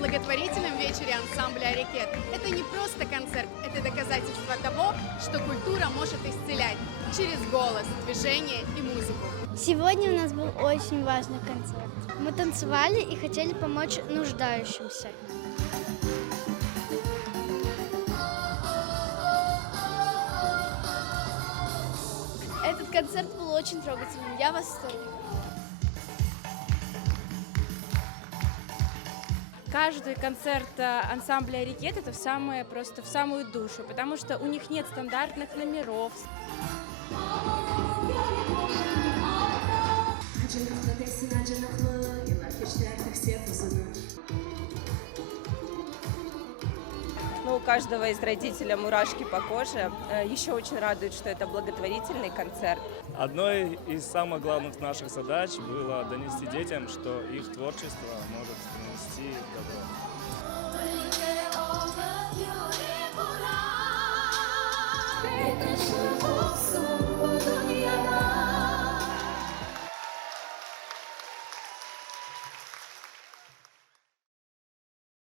благотворительном вечере ансамбля «Рекет» это не просто концерт, это доказательство того, что культура может исцелять через голос, движение и музыку. Сегодня у нас был очень важный концерт. Мы танцевали и хотели помочь нуждающимся. Этот концерт был очень трогательным. Я в восторге. Каждый концерт ансамбля «Рекет» — это в самую душу, потому что у них нет стандартных номеров. Ну, у каждого из родителей мурашки по коже. Еще очень радует, что это благотворительный концерт. Одной из самых главных наших задач было донести детям, что их творчество может принести добро.